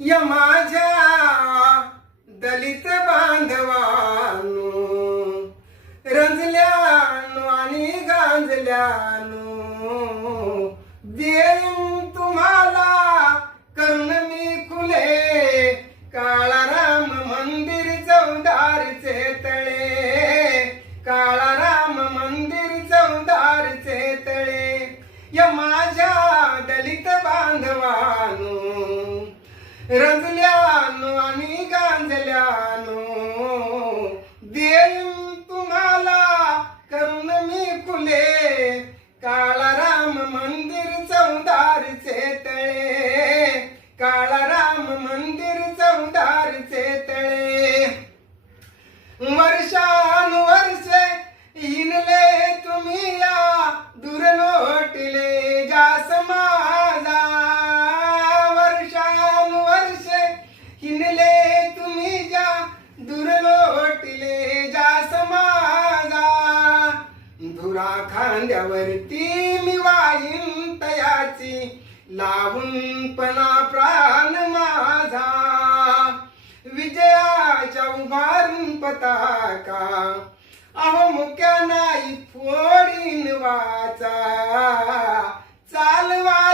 या माझ्या दलित बांधवानो रंजल्यानो आणि गांजल्यानो देव रंजल्यानो आणि गांजल्यानो देईन तुम्हाला करून मी फुले. काळ खांद्यावरती मी वाईन तयाची. लावून पणा प्राण माझा. विजयाच्या उभारून पताका. अहो मुक्या नाही फोडीन वाचा. चालवा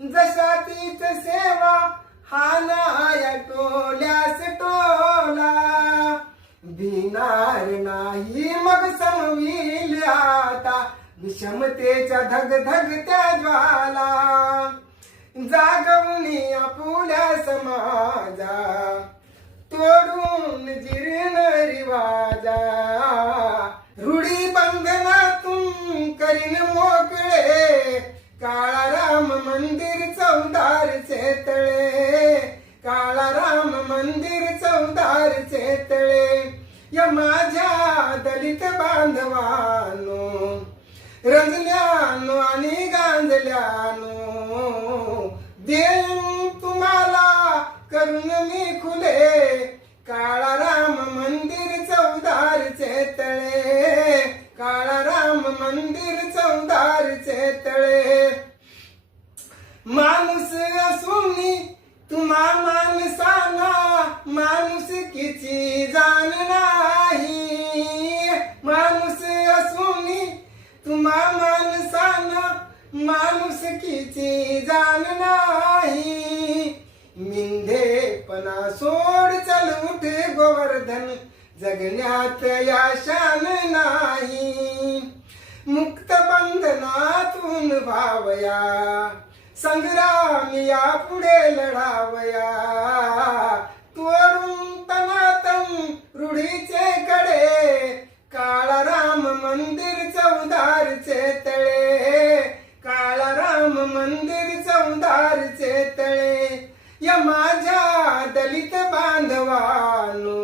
जशा तीच सेवा हा नाया टोल्यास टोला. दिनार नाही मग समविल आता विषमतेच्या धग धग त्या ज्वाला. जागवणी आपुल्या समाजा तोडून जीर्ण रिवाजा मंदिर चौदार तळे काळा राम मंदिर चौदार तळे या माझ्या दलित बांधवानो रंजल्यानो आणि गांजल्यानो देईन तुम्हाला करून मी किची जाण नाही. माणूस असून तुम्हा माणसाना माणूस जाण नाही. मिंधेपणा सोड चल उठ गोवर्धन जगण्यात या शान नाही. मुक्त बंधनातून भावया संग्राम या पुढे लढावया. चे तळे काळाराम मंदिर चौदारचे तळे या माझ्या दलित बांधवानो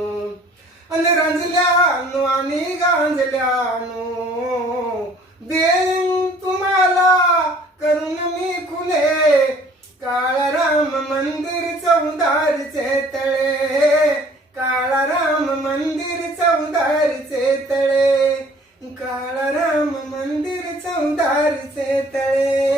आणि रंजल्यानो आणि गांजल्यानो तळे